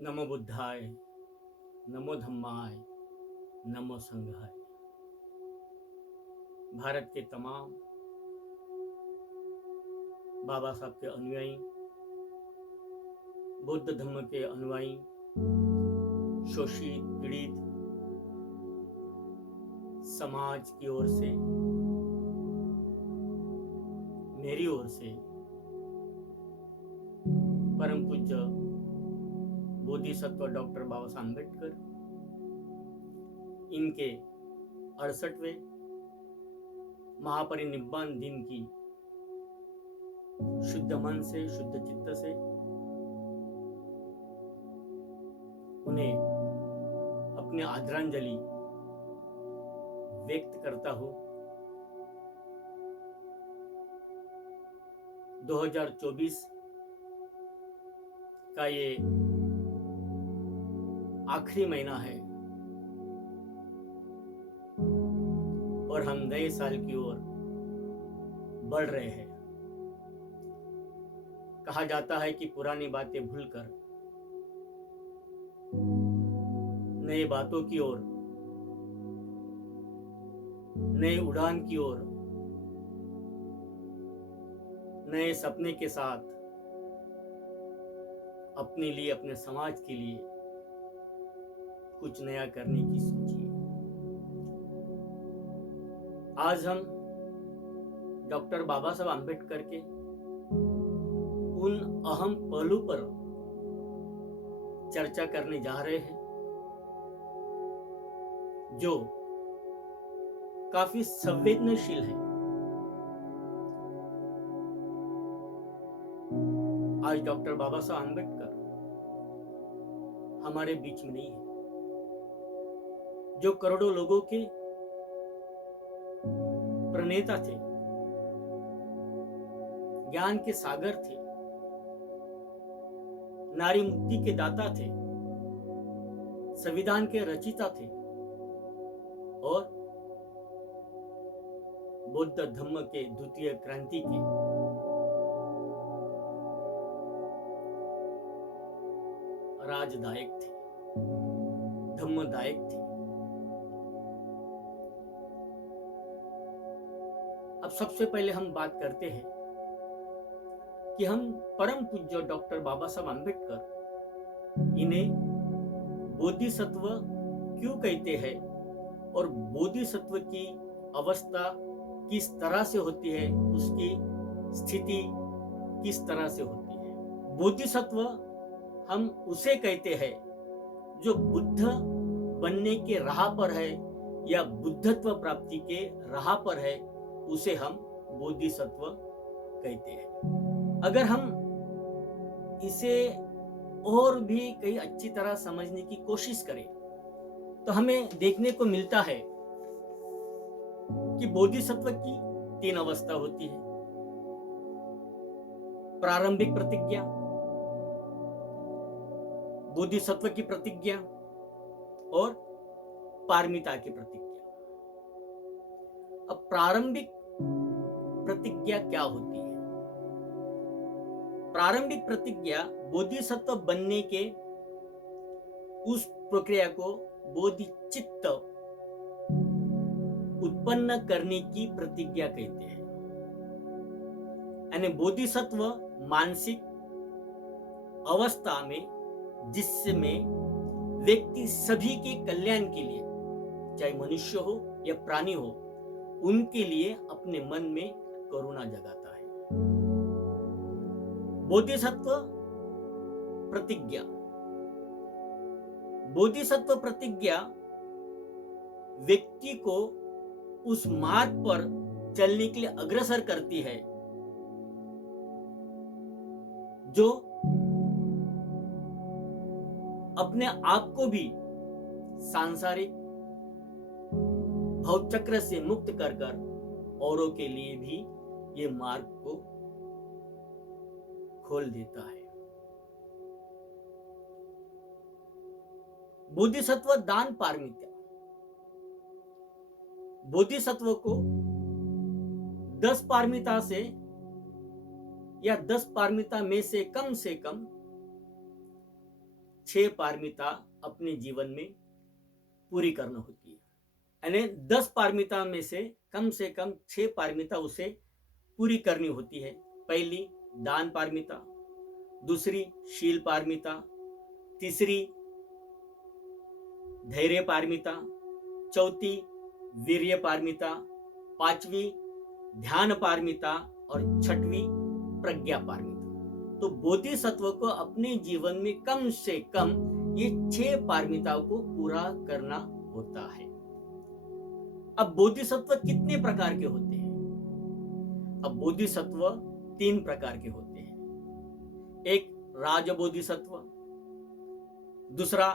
नमो बुद्धाय, नमो धम्माय, नमो संघाय। भारत के तमाम बाबा साहब के अनुयायी, बुद्ध धम्म के अनुयायी, शोषित पीड़ित समाज की ओर से, मेरी ओर से परम पूज्य बोधिसत्व डॉक्टर बाबा साहब अम्बेडकर, इनके 68वें महापरिनिर्वाण दिन की शुद्ध मन से, शुद्ध चित्त से उन्हें अपनी आदरांजलि व्यक्त करता हूं। 2024 का ये आखिरी महीना है और हम नए साल की ओर बढ़ रहे हैं। कहा जाता है कि पुरानी बातें भूलकर नई बातों की ओर, नए उड़ान की ओर, नए सपने के साथ अपने लिए, अपने समाज के लिए कुछ नया करने की सोचिए। आज हम डॉक्टर बाबा साहब अम्बेडकर के उन अहम पहलू पर चर्चा करने जा रहे हैं जो काफी संवेदनशील है। आज डॉक्टर बाबा साहब अम्बेडकर हमारे बीच में नहीं है, जो करोड़ों लोगों के प्रणेता थे, ज्ञान के सागर थे, नारी मुक्ति के दाता थे, संविधान के रचिता थे और बुद्ध धम्म के द्वितीय क्रांति के राजदायक थे, धम्मदायक थे। अब सबसे पहले हम बात करते हैं कि हम परम पूज्य डॉक्टर बाबा साहब अम्बेडकर, इन्हें बोधिसत्व क्यों कहते हैं और बोधिसत्व की अवस्था किस तरह से होती है, उसकी स्थिति किस तरह से होती है। बोधिसत्व हम उसे कहते हैं जो बुद्ध बनने के राह पर है या बुद्धत्व प्राप्ति के राह पर है, उसे हम बोधिसत्व कहते हैं। अगर हम इसे और भी कहीं अच्छी तरह समझने की कोशिश करें तो हमें देखने को मिलता है कि बोधिसत्व की 3 अवस्था होती है। प्रारंभिक प्रतिज्ञा, बोधिसत्व की प्रतिज्ञा और पारमिता की प्रतिज्ञा। अब प्रारंभिक प्रतिज्ञा क्या होती है? प्रारंभिक प्रतिज्ञा बोधिसत्व बनने के उस प्रक्रिया को बोधिचित्त उत्पन्न करने की प्रतिज्ञा कहते हैं। यानी बोधिसत्व मानसिक अवस्था में जिसमें व्यक्ति सभी के कल्याण के लिए, चाहे मनुष्य हो या प्राणी हो, उनके लिए अपने मन में करुणा जगाता है। बोधिसत्व प्रतिज्ञा, बोधिसत्व प्रतिज्ञा व्यक्ति को उस मार्ग पर चलने के लिए अग्रसर करती है जो अपने आप को भी सांसारिक भवचक्र से मुक्त कर औरों के लिए भी ये मार्ग को खोल देता है। बोधिसत्व दान पारमिता, बोधिसत्व को 10 पारमिता से या 10 पारमिता में से कम 6 6 पारमिता अपने जीवन में पूरी करना होती है। यानी 10 पारमिता में से कम 6 पारमिता उसे पूरी करनी होती है। पहली दान पारमिता, दूसरी शील पारमिता, तीसरी धैर्य पारमिता, चौथी वीर्य पारमिता, पांचवी ध्यान पारमिता और छठवीं प्रज्ञा पारमिता। तो बोधिसत्व को अपने जीवन में कम से कम ये 6 पारमिताओं को पूरा करना होता है। अब बोधिसत्व कितने प्रकार के होते हैं? अब बोधिसत्व 3 प्रकार के होते हैं। एक राज बोधिसत्व, दूसरा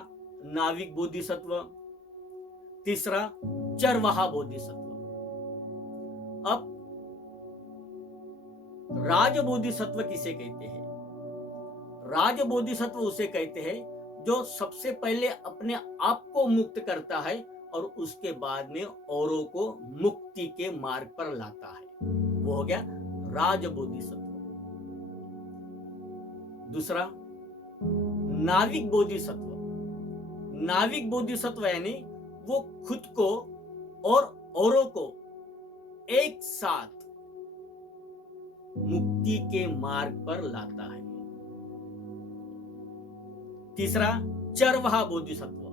नाविक बोधिसत्व, तीसरा चरवाहा बोधिसत्व। अब राज बोधिसत्व किसे कहते हैं? राज बोधिसत्व उसे कहते हैं जो सबसे पहले अपने आप को मुक्त करता है और उसके बाद में औरों को मुक्ति के मार्ग पर लाता है। वो हो गया राज बोधिसत्व। दूसरा नाविक बोधिसत्व। नाविक बोधिसत्व यानी वो खुद को और औरों को एक साथ मुक्ति के मार्ग पर लाता है। तीसरा चरवाहा बोधिसत्व।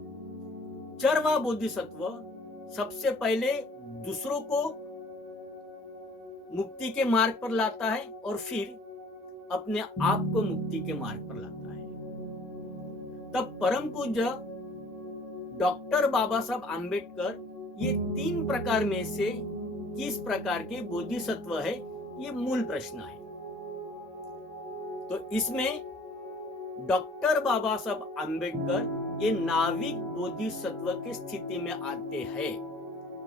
चरवाहा बोधिसत्व सबसे पहले दूसरों को मुक्ति के मार्ग पर लाता है और फिर अपने आप को मुक्ति के मार्ग पर लाता है। तब परम पूज्य डॉक्टर बाबा साहब आम्बेडकर ये 3 प्रकार में से किस प्रकार के बोधिसत्व है, ये मूल प्रश्न है। तो इसमें डॉक्टर बाबा साहब आम्बेडकर ये नाविक बोधिसत्व की स्थिति में आते हैं।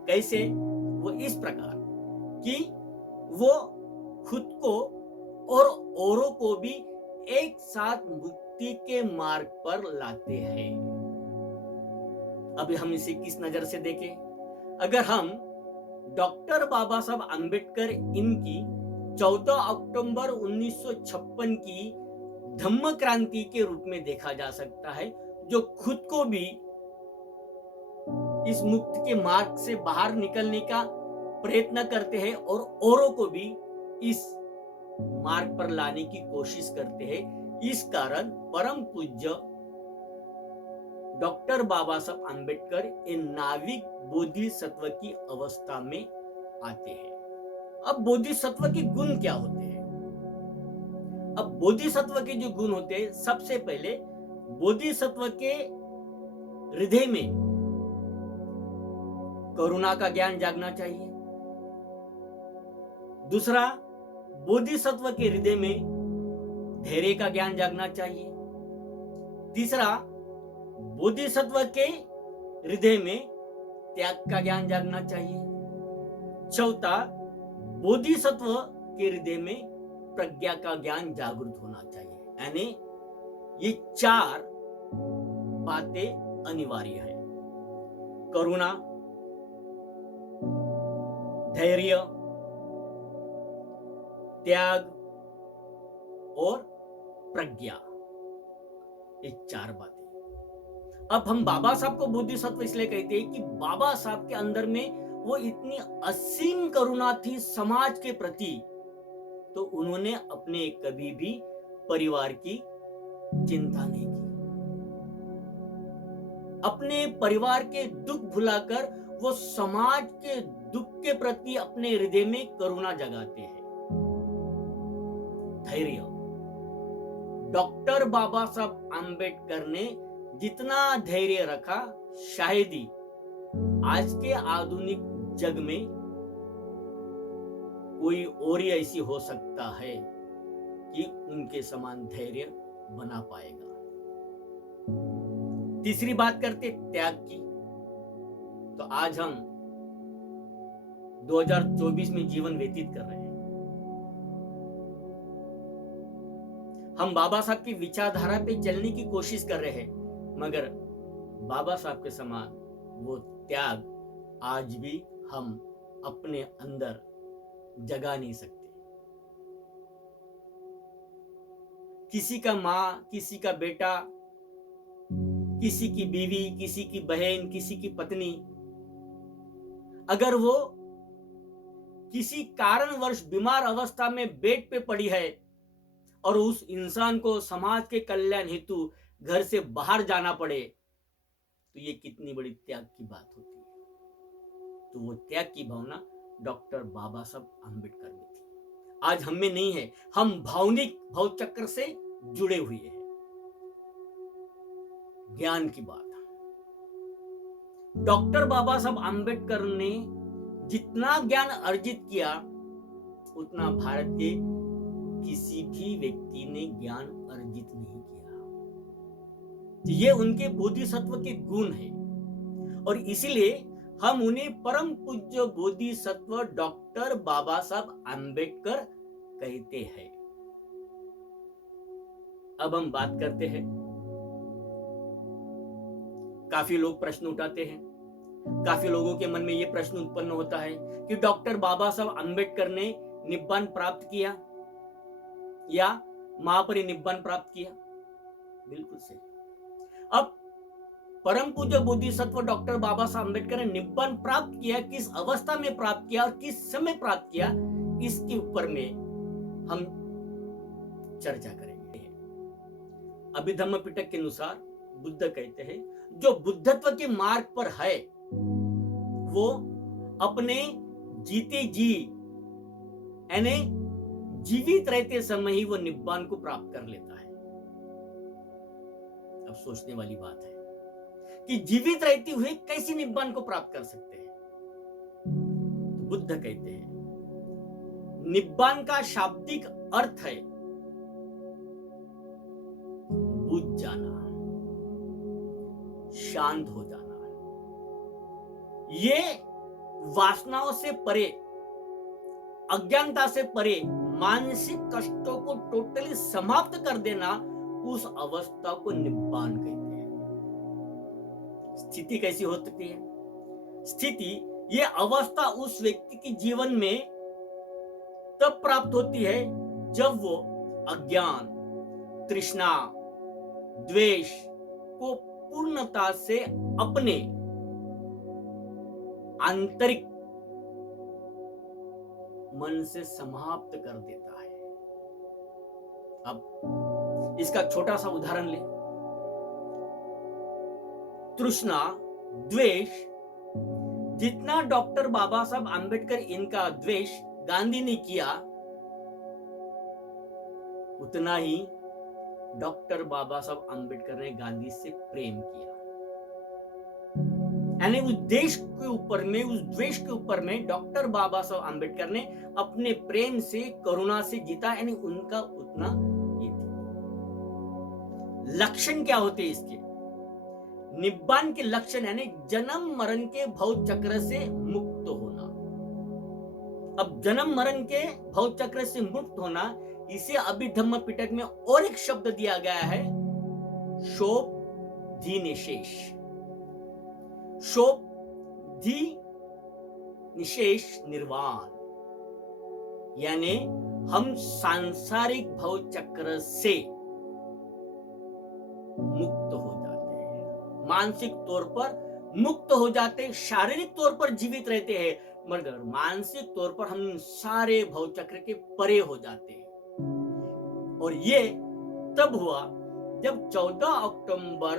कैसे? वो इस प्रकार कि वो खुद को और औरों को भी एक साथ मुक्ति के मार्ग पर लाते हैं। अभी हम इसे किस नजर से देखें? अगर हम डॉक्टर बाबा साहब आम्बेडकर इनकी 14 अक्टूबर 1956 की धम्म क्रांति के रूप में देखा जा सकता है, जो खुद को भी इस मुक्ति के मार्ग से बाहर निकलने का प्रयत्न करते हैं और औरों को भी इस मार्ग पर लाने की कोशिश करते हैं। इस कारण परम पूज्य डॉक्टर बाबा साहब आम्बेडकर इन नाविक बोधिसत्व की अवस्था में आते हैं। अब बोधिसत्व के गुण क्या होते हैं? अब बोधिसत्व के जो गुण होते हैं, सबसे पहले बोधिसत्व के हृदय में करुणा का ज्ञान जागना चाहिए। दूसरा, बोधिसत्व के हृदय में धैर्य का ज्ञान जागना चाहिए। तीसरा, बोधिसत्व के हृदय में त्याग का ज्ञान जागना चाहिए। चौथा, बोधिसत्व के हृदय में प्रज्ञा का ज्ञान जागृत होना चाहिए। यानी ये 4 बातें अनिवार्य है। करुणा, धैर्य, त्याग और प्रज्ञा, ये 4 बातें। अब हम बाबा साहब को बोधिसत्व इसलिए कहते हैं कि बाबा साहब के अंदर में वो इतनी असीम करुणा थी समाज के प्रति, तो उन्होंने अपने कभी भी परिवार की चिंता नहीं की। अपने परिवार के दुख भुलाकर वो समाज के दुख के प्रति अपने हृदय में करुणा जगाते हैं। धैर्य, डॉक्टर बाबा साहब आम्बेडकर ने जितना धैर्य रखा, शायद ही आज के आधुनिक जग में कोई और ही ऐसी हो सकता है कि उनके समान धैर्य बना पाएगा। तीसरी बात करते त्याग की। तो आज हम 2024 में जीवन व्यतीत कर रहे हैं। हम बाबा साहब की विचारधारा पे चलने की कोशिश कर रहे हैं, मगर बाबा साहब के समान वो त्याग आज भी हम अपने अंदर जगा नहीं सकते। किसी का माँ, किसी का बेटा किसी की बीवी, किसी की बहन, किसी की पत्नी, अगर वो किसी कारणवश बीमार अवस्था में बेड पे पड़ी है और उस इंसान को समाज के कल्याण हेतु घर से बाहर जाना पड़े, तो ये कितनी बड़ी त्याग की बात होती है। तो वो त्याग की भावना डॉक्टर बाबा साहब आम्बेडकर में थी। आज हम में नहीं है। हम भावनिक भावचक्र से जुड़े हुए हैं। ज्ञान की बात, डॉक्टर बाबा साहब आम्बेडकर ने जितना ज्ञान अर्जित किया, उतना भारत के किसी भी व्यक्ति ने ज्ञान अर्जित नहीं किया। ये उनके बोधिसत्व के गुण है और इसीलिए हम उन्हें परम पूज्य बोधिसत्व डॉक्टर बाबा साहब आम्बेडकर कहते हैं। अब हम बात करते हैं, काफी लोग प्रश्न उठाते हैं, काफी लोगों के मन में यह प्रश्न उत्पन्न होता है कि डॉक्टर बाबा साहब आम्बेडकर ने निब्बान प्राप्त किया या महापरिनिब्बान प्राप्त किया। बिल्कुल सही। अब परम पूज्य बोधिसत्व डॉक्टर बाबा साहब आम्बेडकर ने निब्बान प्राप्त किया, किस अवस्था में प्राप्त किया और किस समय प्राप्त किया, इसके ऊपर में हम चर्चा करेंगे। अभिधम्म पिटक के अनुसार बुद्ध कहते हैं, जो बुद्धत्व के मार्ग पर है वो अपने जीते जी यानी जीवित रहते समय ही वो निब्बान को प्राप्त कर लेता है। अब सोचने वाली बात है कि जीवित रहते हुए कैसे निब्बान को प्राप्त कर सकते हैं। तो बुद्ध कहते हैं, निब्बान का शाब्दिक अर्थ है बुझ जाना, शांत हो जाना। ये वासनाओं से परे, अज्ञानता से परे मानसिक कष्टों को टोटली समाप्त कर देना, उस अवस्था को निब्बान कहते हैं। स्थिति कैसी हो सकती है? स्थिति, ये अवस्था उस व्यक्ति के जीवन में तब प्राप्त होती है जब वो अज्ञान, तृष्णा, द्वेष को पूर्णता से अपने आंतरिक मन से समाप्त कर देता है। अब इसका छोटा सा उदाहरण ले। तृष्णा, द्वेष, जितना डॉक्टर बाबा साहब आम्बेडकर इनका द्वेष गांधी ने किया, उतना ही डॉक्टर बाबा साहब आम्बेडकर ने गांधी से प्रेम किया। यानी उस देश के ऊपर में, उस द्वेष के ऊपर में डॉक्टर बाबा साहब आम्बेडकर ने अपने प्रेम से, करुणा से जीता। यानी उनका उतना ये थी। लक्षण क्या होते इसके? निब्बान के लक्षण यानी जन्म मरण के भव चक्र से मुक्त होना। अब जन्म मरण के भव चक्र से मुक्त होना, इसे अभिधम्म पिटक में और एक शब्द दिया गया है, शोधनिशेष। शोधनिशेष निर्वाण, यानी हम सांसारिक भव चक्र से मुक्त हो जाते हैं, मानसिक तौर पर मुक्त हो जाते हैं। शारीरिक तौर पर जीवित रहते हैं, मगर मानसिक तौर पर हम सारे भव चक्र के परे हो जाते हैं। और ये तब हुआ जब 14 अक्टूबर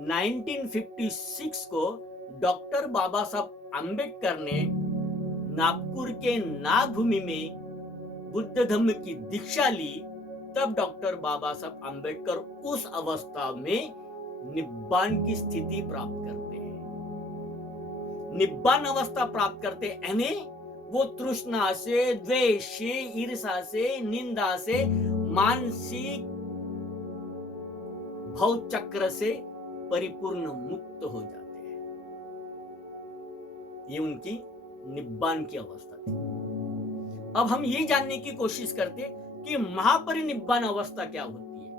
1956 को डॉक्टर बाबा साहब आम्बेडकर ने नागपुर के नागभूमि में बुद्ध धम्म की दीक्षा ली। तब डॉक्टर बाबा साहब आम्बेडकर उस अवस्था में निब्बान की स्थिति प्राप्त करते हैं। निब्बान अवस्था प्राप्त करते यानी वो तृष्णा से, द्वेष से, ईर्ष्या से, निंदा से, मानसिक भव चक्र से परिपूर्ण मुक्त हो जाते हैं। ये उनकी निब्बान की अवस्था थी। अब हम ये जानने की कोशिश करते कि महापरिनिब्बान अवस्था क्या होती है।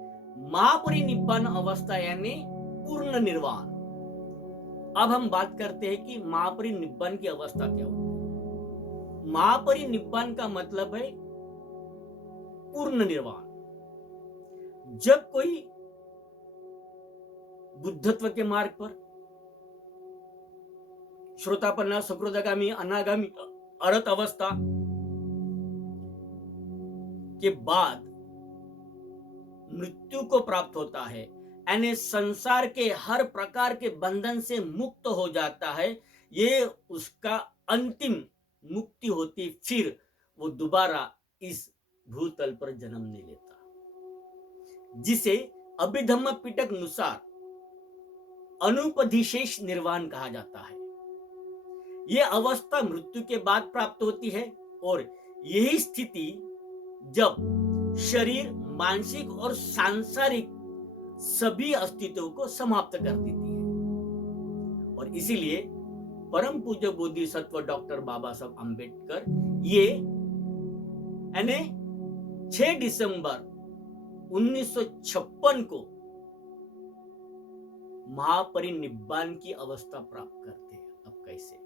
महापरिनिब्बान अवस्था यानी पूर्ण निर्वाण। अब हम बात करते हैं कि महापरिनिब्बान की अवस्था क्या होती है। महापरिनिब्बान का मतलब है पूर्ण निर्वाण। जब कोई बुद्धत्व के मार्ग पर, श्रोतापन्ना, सकृतगामी, अनागामी, अरहत अवस्था के बाद मृत्यु को प्राप्त होता है, यानी संसार के हर प्रकार के बंधन से मुक्त हो जाता है। ये उसका अंतिम मुक्ति होती, फिर वो दोबारा इस भूतल पर जन्म नहीं लेता, जिसे अभिधम्म पिटक अनुसार अनुपधिशेष निर्वाण कहा जाता है। यह अवस्था मृत्यु के बाद प्राप्त होती है और यही स्थिति जब शरीर, मानसिक और सांसारिक सभी अस्तित्व को समाप्त कर देती है। और इसीलिए परम पूज्य बोधिसत्व डॉक्टर बाबा साहब अंबेडकर ये यानी 6 दिसंबर 1956 को महापरिनिब्बान की अवस्था प्राप्त करते हैं। अब कैसे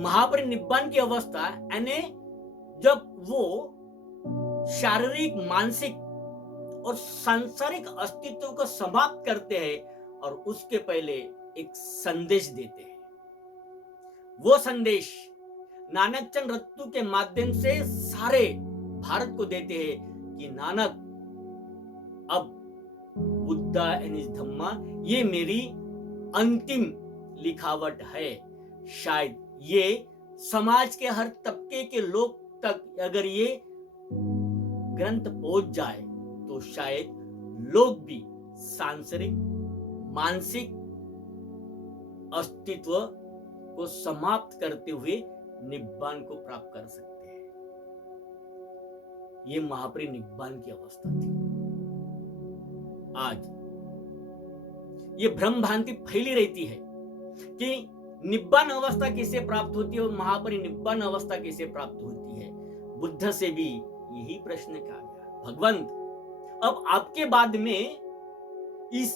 महापरिनिब्बान की अवस्था, यानी जब वो शारीरिक, मानसिक और सांसारिक अस्तित्व को समाप्त करते हैं और उसके पहले एक संदेश देते हैं। वो संदेश नानक चंद रत्तू के माध्यम से सारे भारत को देते हैं कि नानक, अब बुद्धा एंड हिज धम्मा ये मेरी अंतिम लिखावट है। शायद ये समाज के हर तबके के लोग तक अगर ये ग्रंथ पहुंच जाए तो शायद लोग भी सांसारिक, मानसिक अस्तित्व को समाप्त करते हुए निब्बान को प्राप्त कर सकते हैं। ये महापरिनिब्बान की अवस्था थी। आज ये भ्रम भ्रांति फैली रहती है कि निब्बान अवस्था कैसे प्राप्त होती है और महापरिनिब्बान अवस्था कैसे प्राप्त होती है। बुद्ध से भी यही प्रश्न कहा गया, भगवंत अब आपके बाद में इस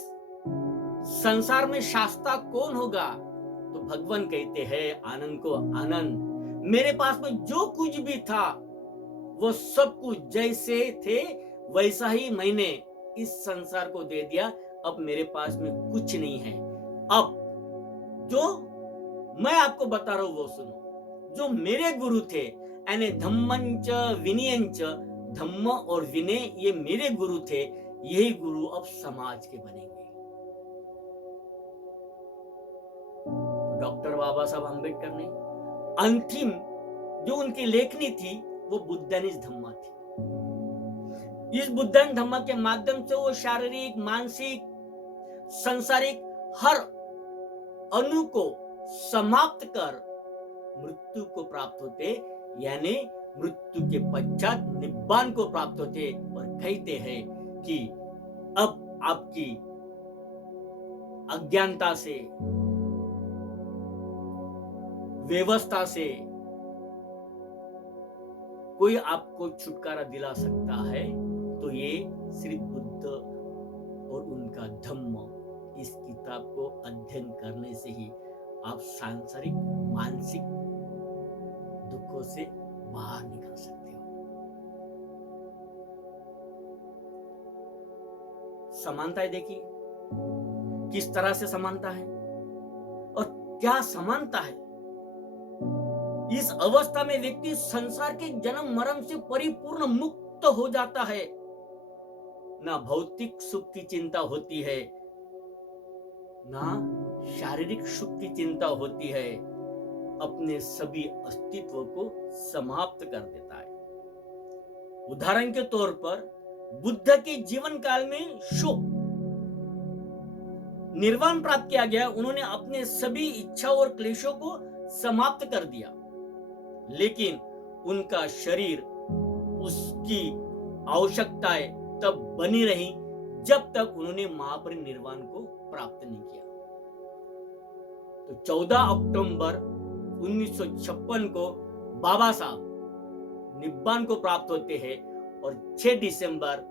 संसार में शास्ता कौन होगा? तो भगवान कहते हैं आनंद को आनंद, मेरे पास में जो कुछ भी था वो सब कुछ जैसे थे वैसा ही मैंने इस संसार को दे दिया। अब मेरे पास में कुछ नहीं है। अब जो मैं आपको बता रहा हूं वो सुनो। जो मेरे गुरु थे, यानी धम्मंच विनयंच, धम्म और विनय ये मेरे गुरु थे, यही गुरु अब समाज के बनेंगे। डॉक्टर बाबा साहब अंबेडकर ने अंतिम जो उनकी लेखनी थी वो बुद्धानिज धम्मा थी। इस बुद्धान धम्मा के माध्यम से वो शारीरिक, मानसिक, सांसारिक हर अणु को समाप्त कर मृत्यु को प्राप्त होते, यानी मृत्यु के पश्चात निब्बान को प्राप्त होते। और कहते हैं कि अब आपकी अज्ञानता से, व्यवस्था से कोई आपको छुटकारा दिला सकता है तो ये श्री बुद्ध और उनका धम्म, इस किताब को अध्ययन करने से ही आप सांसारिक, मानसिक दुखों से बाहर निकल सकते हो। समानता देखिए किस तरह से समानता है और क्या समानता है। इस अवस्था में व्यक्ति संसार के जन्म मरण से परिपूर्ण मुक्त हो जाता है। ना भौतिक सुख की चिंता होती है, ना शारीरिक सुख की चिंता होती है। अपने सभी अस्तित्व को समाप्त कर देता है। उदाहरण के तौर पर बुद्ध के जीवन काल में शोक निर्वाण प्राप्त किया गया। उन्होंने अपने सभी इच्छा और क्लेशों को समाप्त कर दिया, लेकिन उनका शरीर, उसकी आवश्यकताएं तब बनी रही जब तक उन्होंने महापरिनिर्वाण को प्राप्त नहीं किया। तो 14 अक्टूबर 1956 को बाबा साहब निब्बान को प्राप्त होते हैं और 6 दिसंबर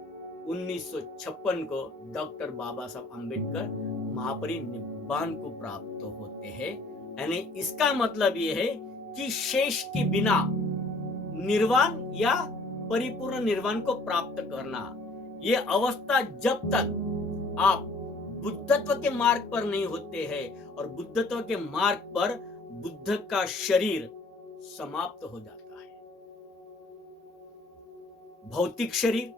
1956 को डॉक्टर बाबा साहब अंबेडकर महापरिनिब्बान को प्राप्त होते हैं। यानी इसका मतलब यह है कि शेष के बिना निर्वाण या परिपूर्ण निर्वाण को प्राप्त करना, यह अवस्था जब तक आप बुद्धत्व के मार्ग पर नहीं होते हैं, और बुद्धत्व के मार्ग पर बुद्ध का शरीर समाप्त हो जाता है। भौतिक शरीर,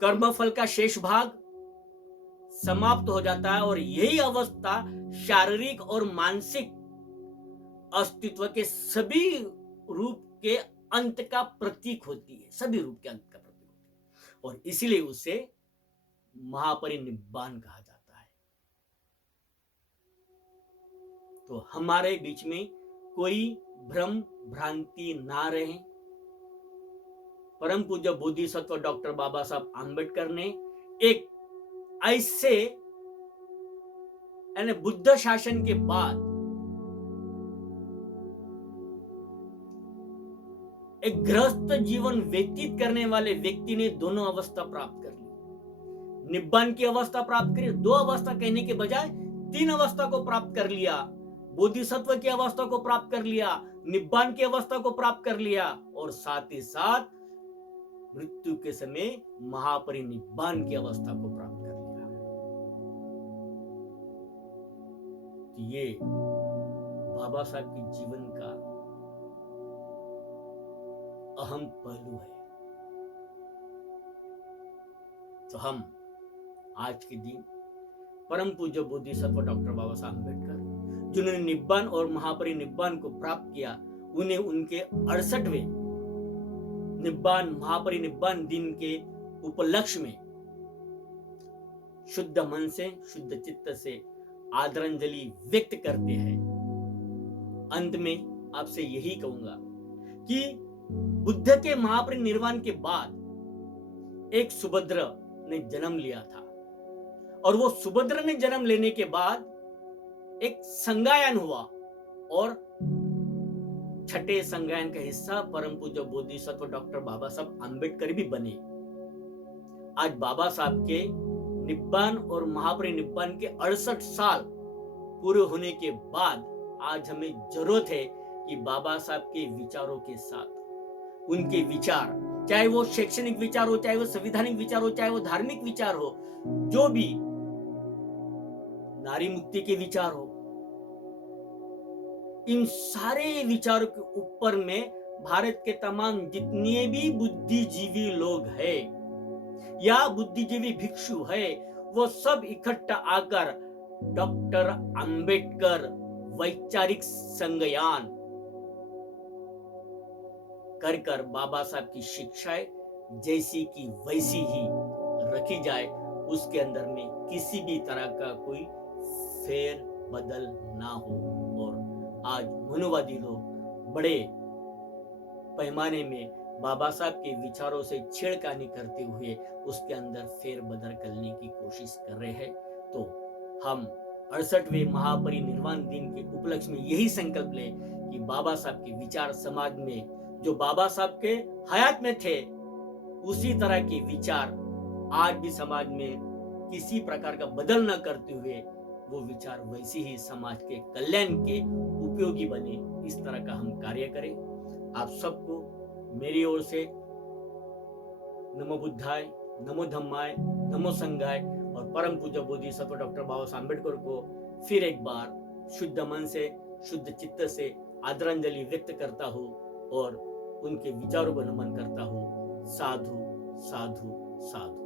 कर्मफल का शेष भाग समाप्त हो जाता है, और यही अवस्था शारीरिक और मानसिक अस्तित्व के सभी रूप के अंत का प्रतीक होती है, सभी रूप के अंत का प्रतीक होती है, और इसीलिए उसे महापरिनिब्बान कहा जाता है। तो हमारे बीच में कोई भ्रम भ्रांति ना रहे। परम पूज्य बोधिसत्व डॉक्टर बाबा साहब आंबेडकर ने एक ऐसे यानी बुद्ध शासन के बाद एक गृहस्थ जीवन व्यतीत करने वाले व्यक्ति ने दोनों अवस्था प्राप्त कर ली। निब्बान की अवस्था प्राप्त करी, दो अवस्था कहने के बजाय तीन अवस्था को प्राप्त कर लिया। बोधिसत्व की अवस्था को प्राप्त कर लिया, निब्बान की अवस्था को प्राप्त कर लिया, और साथ ही साथ मृत्यु के समय महापरिनिब्बान की अवस्था को प्राप्त कर लिया। तो ये बाबा साहब के जीवन का अहम पहलू है। तो हम आज के दिन परम पूज्य बोधिसत्व डॉक्टर बाबा साहब अम्बेडकर, जिन्होंने निब्बान और महापरिनिब्बान को प्राप्त किया, उन्हें उनके 68वें निब्बान महापरिनिब्बान दिन के उपलक्ष्य में शुद्ध मन से, शुद्ध चित्त से आदरांजलि व्यक्त करते हैं। अंत में आपसे यही कहूंगा कि बुद्ध के महापरिनिर्वाण के बाद एक सुभद्र ने जन्म लिया था, और वो सुभद्र ने जन्म लेने के बाद एक संगायन हुआ, और छठे संगायन का हिस्सा परम पूज्य बोधिसत्व डॉक्टर बाबा साहब आंबेडकर भी बने। आज बाबा साहब के निब्बान और महापरिनिब्बान के 68 साल पूरे होने के बाद आज हमें जरूरत है कि बाबा साहब के विचारों के साथ उनके विचार, चाहे वो शैक्षणिक विचार हो, चाहे वो संवैधानिक विचार हो, चाहे वो धार्मिक विचार हो, जो भी नारी मुक्ति के विचार हो, इन सारे विचारों के ऊपर में भारत के तमाम जितने भी बुद्धिजीवी लोग हैं या बुद्धिजीवी भिक्षु है, वो सब इकट्ठा आकर डॉक्टर अंबेडकर वैचारिक संज्ञान कर बाबा साहब की शिक्षाएं जैसी की वैसी ही रखी जाए, उसके अंदर में किसी भी तरह का कोई फेर बदल ना हो। और आज मनुवादी लोग बड़े पैमाने में बाबा साहब के विचारों से छेड़खानी करते हुए उसके अंदर फेर बदल करने की कोशिश कर रहे हैं। तो हम 68वें महापरिनिर्वाण दिन के उपलक्ष्य में यही संकल्प ले कि बाबा साहब के विचार समाज में जो बाबा साहब के हयात में थे, उसी तरह के विचार आज भी समाज में किसी प्रकार का बदल न करते हुए वो विचार वैसे ही समाज के कल्याण के उपयोगी बने, इस तरह का हम कार्य करें। आप सबको मेरी ओर से नमो बुद्धाय, नमो धम्माय, नमो संघाय, और परम पूज्य बोधिसत्व डॉक्टर बाबा साहब अम्बेडकर को फिर एक बार शुद्ध मन से, शुद्ध चित्त से आदरांजलि व्यक्त करता हूँ और उनके विचारों को नमन करता हूँ। साधु साधु साधु।